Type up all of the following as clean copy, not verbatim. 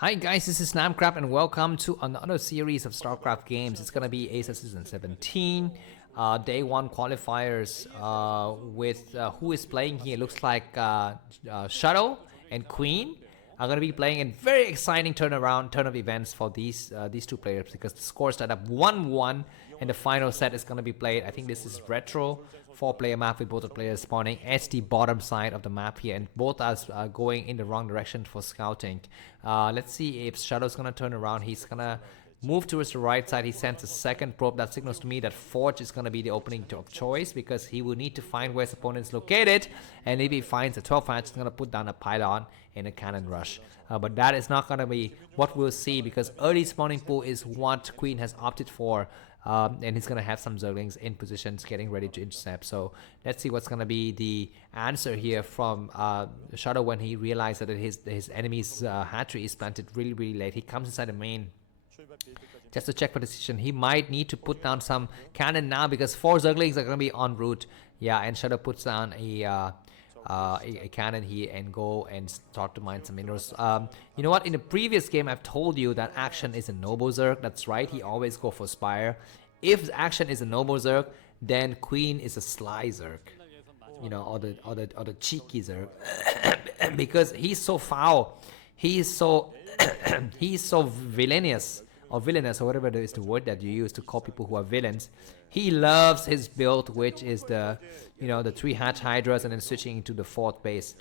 Hi guys, this is Starcraft and welcome to another series of Starcraft games. It's gonna be ASL Season 17, Day 1 qualifiers with who is playing here. Looks like Shuttle and Queen are gonna be playing a very exciting turn of events for these two players because the score started up 1-1 and the final set is gonna be played. I think this is retro 4-player map with both the players spawning at the bottom side of the map here, and both are going in the wrong direction for scouting. Let's see if Shuttle's gonna turn around. He's gonna move towards the right side. He sends a second probe. That signals to me that Forge is gonna be the opening of choice because he will need to find where his opponent is located, and if he finds a 12 he's gonna put down a pylon and a cannon rush. But that is not gonna be what we'll see because early spawning pool is what Queen has opted for. And he's going to have some Zerglings in positions getting ready to intercept. So let's see what's going to be the answer here from Shuttle when he realized that his enemy's hatchery is planted really late. He comes inside the main just to check for decision. He might need to put down some cannon now because 4 Zerglings are going to be en route. Yeah, and Shuttle puts down a cannon here and go and start to mine some minerals. You know what, in the previous game I've told you that action is a noble Zerg. That's right, he always go for Spire. If action is a noble Zerg, then Queen is a sly Zerg, you know, or the cheeky Zerg. Because he's so foul, he's so he's so villainous or whatever it is the word that you use to call people who are villains. He loves his build, which is the, you know, the 3 hatch hydras and then switching into the 4th base.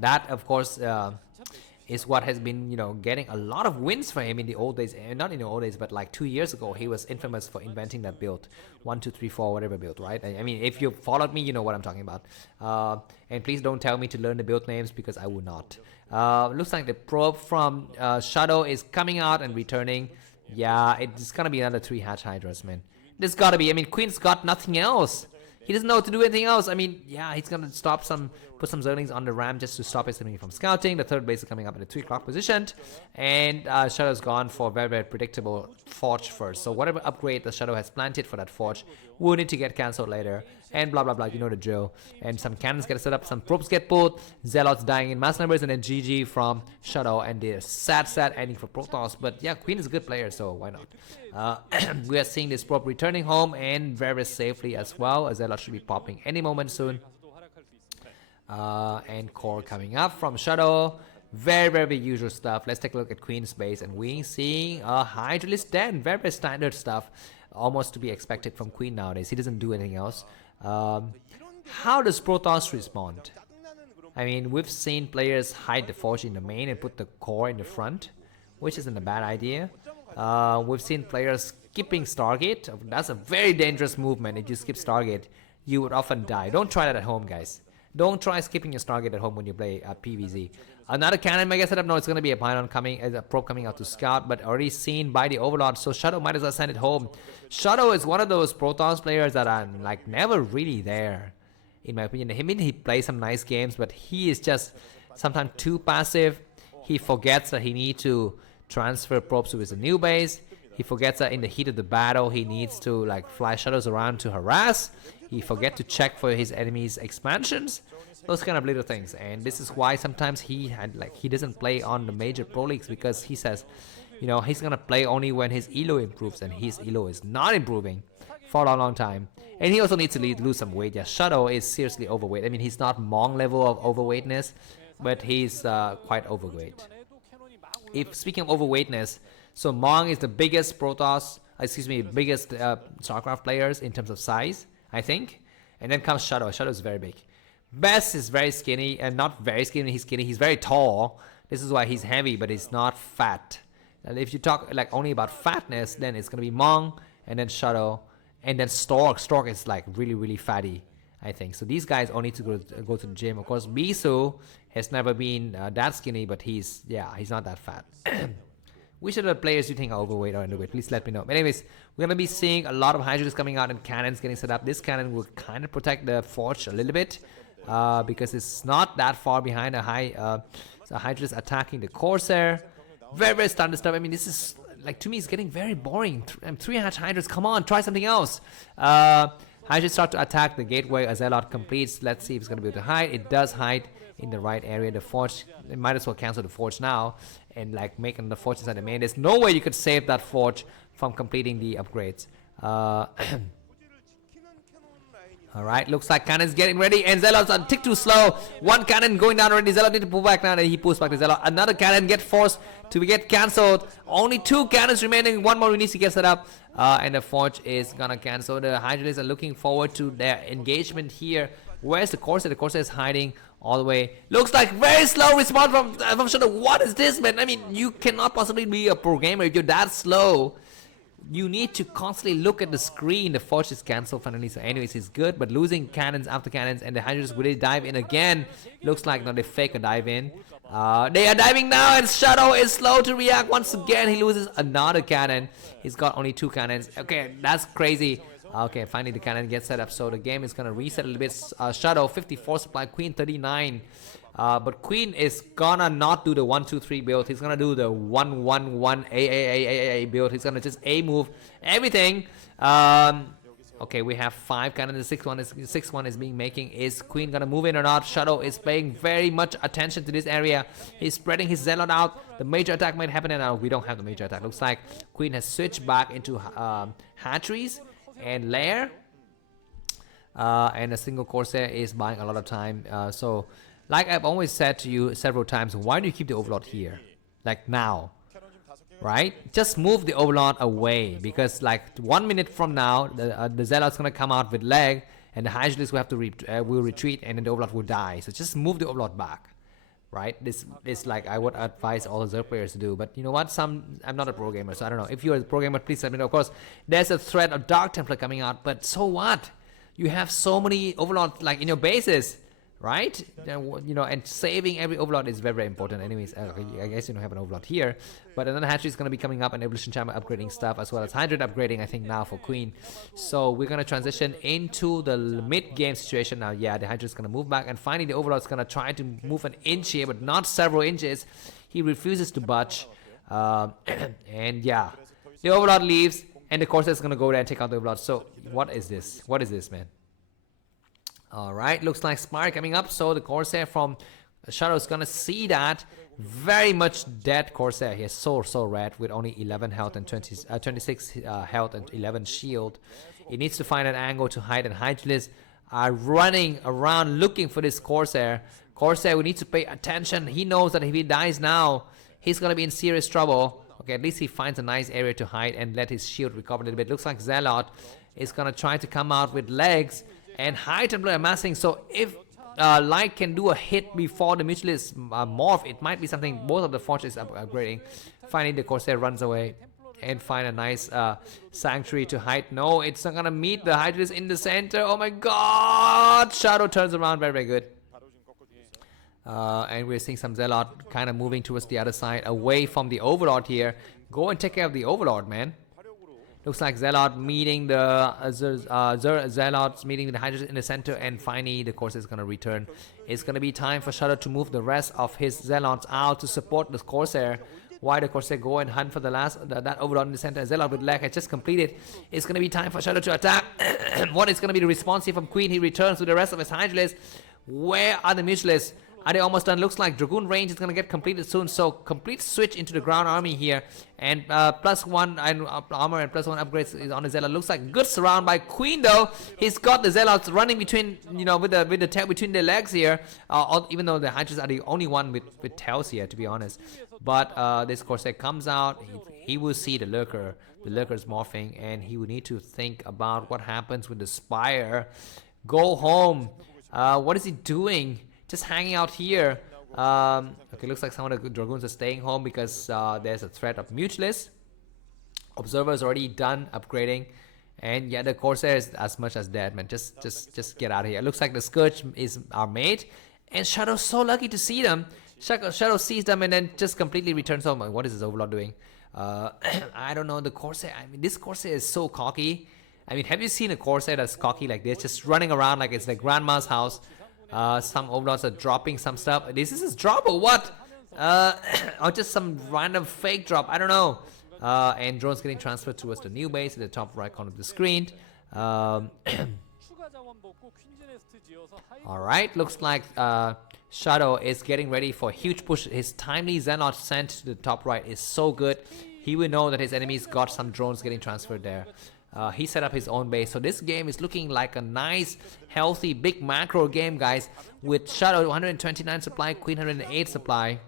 That of course is what has been, you know, getting a lot of wins for him in the old days. Not in the old days, but like 2 years ago, he was infamous for inventing that build, 1, 2, 3, 4, whatever build, right? I mean, if you followed me, you know what I'm talking about. And please don't tell me to learn the build names because I will not. Looks like the probe from Shadow is coming out and returning. Yeah, it's gonna be another 3 hatch hydras, man. There's gotta be. I mean, Queen's got nothing else. He doesn't know what to do anything else. I mean, yeah, he's gonna put some Zerglings on the ram just to stop his enemy from scouting. The 3rd base is coming up in the 3 o'clock position, and Shadow's gone for very predictable Forge first. So whatever upgrade the Shadow has planted for that Forge will need to get cancelled later, and blah blah blah. You know the drill. And some cannons get set up, some probes get pulled, Zealots dying in mass numbers, and then GG from Shadow. And the sad ending for Protoss. But yeah, Queen is a good player, so why not? We are seeing this probe returning home and very safely as well. Zealot should be popping any moment soon. And core coming up from Shuttle. Very usual stuff. Let's take a look at Queen's base, and we're seeing a Hydralisk Den. Very standard stuff, almost to be expected from Queen nowadays. He doesn't do anything else. How does Protoss respond? I mean, we've seen players hide the Forge in the main and put the core in the front, which isn't a bad idea. We've seen players skipping Stargate. That's a very dangerous movement. If you skip Stargate, you would often die. Don't try that at home, guys. Don't try skipping your Stargate at home when you play PvZ. Another cannon mega setup. No, it's going to be a pylon coming, a probe coming out to scout, but already seen by the Overlord. So Shadow might as well send it home. Shadow is one of those Protoss players that are like never really there, in my opinion. I mean, he plays some nice games, but he is just sometimes too passive. He forgets that he needs to transfer probes to his new base. He forgets that in the heat of the battle, he needs to like fly Shadows around to harass. He forgets to check for his enemy's expansions. Those kind of little things. And this is why sometimes he doesn't play on the major pro leagues, because he says, you know, he's gonna play only when his elo improves, and his elo is not improving for a long time. And he also needs to lose some weight. Yeah, Shadow is seriously overweight. I mean, he's not Mong level of overweightness, but he's quite overweight. If speaking of overweightness, so Mong is the biggest Protoss, biggest Starcraft players in terms of size, I think. And then comes Shadow. Shadow is very big. Best is very skinny, and not very skinny, he's skinny. He's very tall. This is why he's heavy, but he's not fat. And if you talk like only about fatness, then it's gonna be Mong, and then Shadow, and then Stork. Stork is like really fatty, I think. So these guys all need to go to the gym. Of course, Bisu has never been that skinny, but he's not that fat. Which other players do you think are overweight or underweight? Please let me know. But anyways, we're going to be seeing a lot of Hydrals coming out and cannons getting set up. This cannon will kind of protect the Forge a little bit, because it's not that far behind a Hydrals attacking the Corsair. Very standard stuff. I mean, this is, like, to me, it's getting very boring. 3 hatch Hydrals, come on, try something else. Hydrals start to attack the gateway as Zealot completes. Let's see if it's going to be able to hide. It does hide. in the right area. The forge, they might as well cancel the forge now and like make another forge inside the main. There's no way you could save that forge from completing the upgrades. Alright, looks like cannon's getting ready, and Zealot's a tick too slow. One cannon going down already. Zealot need to pull back now, and he pulls back the Zealot. Another cannon get forced to get cancelled. Only 2 cannons remaining. One more needs to get set up, and the forge is gonna cancel. The Hydralists are looking forward to their engagement here. Where's the Corsair? The Corsair is hiding all the way. Looks like very slow response from Shuttle. What is this, man? I mean, you cannot possibly be a pro gamer if you're that slow. You need to constantly look at the screen. The forge is cancelled finally, so anyways, it's good, but losing cannons after cannons, and the Hydralists, will they dive in again? Looks like no, they fake a dive in. They are diving now, and Shuttle is slow to react once again. He loses another cannon. He's got only 2 cannons. Okay, that's crazy. Okay, finally the cannon gets set up, so the game is gonna reset a little bit. Shuttle 54 supply, Queen 39. But Queen is gonna not do the 1-2-3 build. He's gonna do the 1-1-1 A build. He's gonna just A move everything. Okay, we have 5 cannons. The 6th one is being making. Is Queen gonna move in or not? Shuttle is paying very much attention to this area. He's spreading his Zealot out. The major attack might happen, and now we don't have the major attack. Looks like Queen has switched back into hatcheries and lair. And a single Corsair is buying a lot of time. So, like I've always said to you several times, why do you keep the Overlord here? Like now, right? Just move the Overlord away, because like 1 minute from now, the Zealot's gonna come out with leg, and the Hydralists will have to will retreat, and then the Overlord will die. So just move the Overlord back, right? This is like I would advise all the Zerg players to do. But you know what? I'm not a pro gamer, so I don't know. If you're a pro gamer, please let me know. Of course, there's a threat of Dark Templar coming out, but so what? You have so many Overlords like in your bases, right? You know, and saving every Overlord is very, very important. Anyways, I guess you don't have an Overlord here, but another hatchery is going to be coming up, and Evolution Chamber upgrading stuff, as well as Hydra upgrading, I think, now for Queen. So we're going to transition into the mid-game situation now. Yeah, the Hydra is going to move back, and finally the Overlord is going to try to move an inch here, but not several inches. He refuses to budge, and yeah, the Overlord leaves, and the Corsair is going to go there and take out the Overlord. So what is this? What is this, man? Alright, looks like Spire coming up, so the Corsair from Shuttle is gonna see that. Very much dead Corsair. He is so red with only 11 health and 26 health and 11 shield. He needs to find an angle to hide, and Hydralists are running around looking for this Corsair. Corsair, we need to pay attention. He knows that if he dies now, he's gonna be in serious trouble. Okay, at least he finds a nice area to hide and let his shield recover a little bit. Looks like Zealot is gonna try to come out with legs, and High Templar amassing. So if Light can do a hit before the Mutualist morph, it might be something. Both of the forges are upgrading. Finally, the Corsair runs away and find a nice sanctuary to hide. No, it's not gonna meet the Hydralists in the center. Oh my god! Shadow turns around, very, very good. And we're seeing some Zealot kind of moving towards the other side, away from the Overlord here. Go and take care of the Overlord, man. Looks like Zealot meeting the Zealots meeting the Hydralists in the center, and finally the Corsair is gonna return. It's gonna be time for Shuttle to move the rest of his Zealots out to support the Corsair. Why the Corsair go and hunt for the last that Overlord in the center? Zealot with lag has just completed. It's gonna be time for Shuttle to attack. What is gonna be the response here from Queen? He returns to the rest of his Hydralists. Where are the Mutualists? Are they almost done? Looks like Dragoon range is going to get completed soon. So complete switch into the ground army here. And +1 and armor and +1 upgrades is on the Zealot. Looks like good surround by Queen though. He's got the Zealots running between, you know, with the tail between their legs here. Even though the Hydralists are the only one with tails here, to be honest. But this Corsair comes out. He will see the Lurker. The Lurker is morphing, and he will need to think about what happens with the Spire. Go home. What is he doing? Just hanging out here. Okay, looks like some of the Dragoons are staying home because there's a threat of Mutualists. Observer is already done upgrading, and yeah, the Corsair is as much as dead, man. Just get out of here. It looks like the Scourge is our mate, and Shadow's so lucky to see them. Shadow sees them and then just completely returns home. What is this Overlord doing? I don't know. The Corsair. I mean, this Corsair is so cocky. I mean, have you seen a Corsair that's cocky like this, just running around like it's their grandma's house? Some Overlords are dropping some stuff. This is his drop or what? Or just some random fake drop. I don't know. And drones getting transferred towards the new base at the top right corner of the screen. Alright, looks like Shuttle is getting ready for a huge push. His timely Xenot sent to the top right is so good. He will know that his enemies got some drones getting transferred there. He set up his own base. So this game is looking like a nice, healthy, big macro game, guys. With Shuttle 129 supply, Queen 108 supply.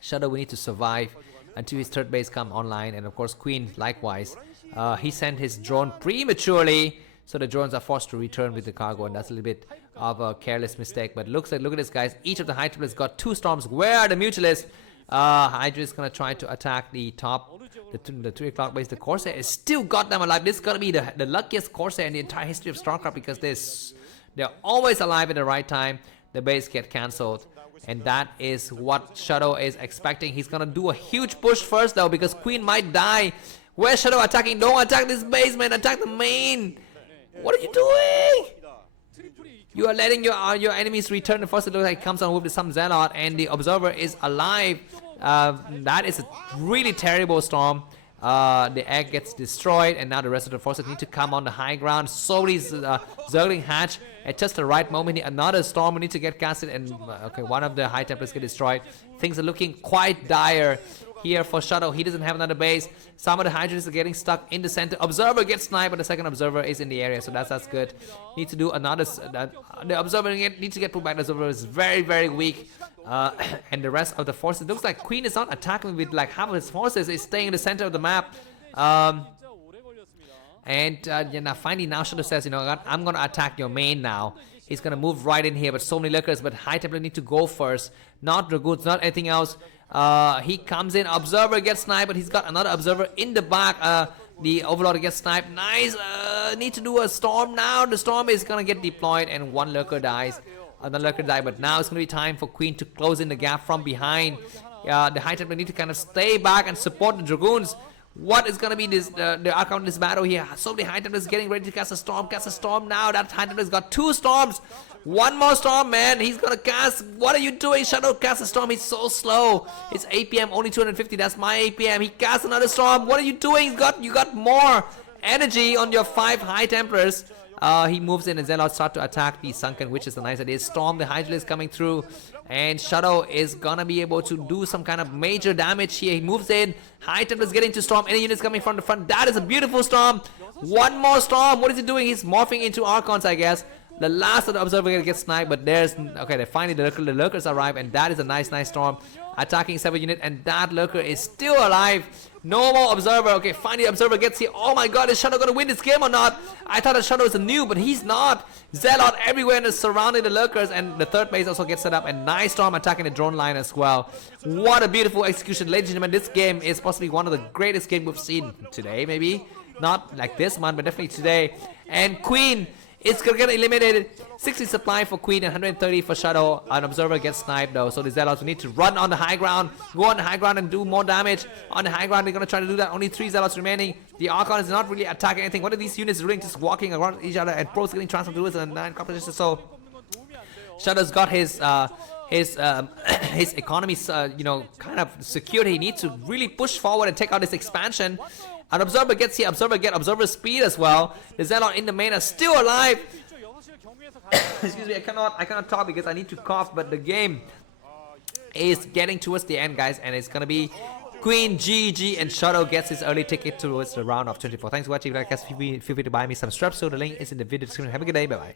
Shuttle will need to survive until his third base come online. And of course, Queen likewise. He sent his drone prematurely. So the drones are forced to return with the cargo, and that's a little bit of a careless mistake. But looks like, look at this, guys. Each of the High Templars got 2 storms. Where are the Mutualists? Hydra is gonna try to attack the top, the 3 o'clock base. The Corsair is still got them alive. This is gonna be the luckiest Corsair in the entire history of Starcraft, because they're always alive at the right time. The base get cancelled, and that is what Shuttle is expecting. He's gonna do a huge push first though, because Queen might die. Where's Shuttle attacking? Don't attack this base, man. Attack the main. What are you doing? You are letting your enemies return. The first it looks like it comes on with some Zealot, and the Observer is alive. That is a really terrible storm. The egg gets destroyed, and now the rest of the forces need to come on the high ground. So these Zergling hatch at just the right moment. Another storm will need to get casted, and okay, one of the High Templars get destroyed. Things are looking quite dire here for Shuttle. He doesn't have another base. Some of the Hydras are getting stuck in the center. Observer gets sniped, but the second Observer is in the area, so that's good. Need to do another. The Observer needs to get pulled back. The Observer is very, very weak. And the rest of the forces, looks like Queen is not attacking with like half of his forces. Is staying in the center of the map. Now finally, now Shuttle says, you know what, I'm gonna attack your main now. He's gonna move right in here, but so many lurkers. But High Templar need to go first, not Dragoons, not anything else. He comes in. Observer gets sniped, but he's got another Observer in the back. The Overlord gets sniped. Nice. Need to do a storm now. The storm is gonna get deployed, and one lurker dies. Another lurker died, but now it's gonna be time for Queen to close in the gap from behind. The High Templar need to kind of stay back and support the Dragoons. What is gonna be this the outcome of this battle here? So many High Templars getting ready to cast a storm. Cast a storm now. That High Templar's got 2 storms. One more storm, man. He's gonna cast. What are you doing? Shuttle cast a storm. He's so slow. It's APM only 250. That's my APM. He casts another storm. What are you doing? You got more energy on your 5 High Templars. He moves in, and Zealot start to attack the Sunken, which is a nice idea. Storm, the Hydra is coming through, and Shuttle is gonna be able to do some kind of major damage here. He moves in. High Templar is getting to storm. Any units coming from the front. That is a beautiful storm. One more storm. What is he doing? He's morphing into Archons, I guess. The last of the Observer gets sniped, but there's okay. Finally, the lurkers arrive, and that is a nice storm attacking 7 unit, and that lurker is still alive. No more Observer. Okay, finally the Observer gets here. Oh my God, is Shuttle gonna win this game or not? I thought the Shuttle was a noob, but he's not. Zealot everywhere and is surrounding the lurkers, and the third base also gets set up, and nice storm attacking the drone line as well. What a beautiful execution, ladies and gentlemen. This game is possibly one of the greatest games we've seen today. Maybe not like this one, but definitely today. And Queen, it's gonna get eliminated. 60 supply for Queen and 130 for Shuttle. An Observer gets sniped though, so the Zealots need to run on the high ground, go on the high ground and do more damage. On the high ground, they're gonna try to do that. Only 3 Zealots remaining. The Archon is not really attacking anything. What are these units doing? Just walking around each other, and pros getting transferred to it, and 9 competitions. So Shuttle's got his economy, you know, kind of secured. He needs to really push forward and take out this expansion. An Observer gets here. Observer get Observer speed as well. The Zealot in the main are still alive. Excuse me, I cannot talk because I need to cough. But the game is getting towards the end, guys, and it's gonna be Queen GG, and Shuttle gets his early ticket towards the round of 24. Thanks for watching. If you like us, feel free to buy me some straps. So the link is in the video description. Have a good day. Bye bye.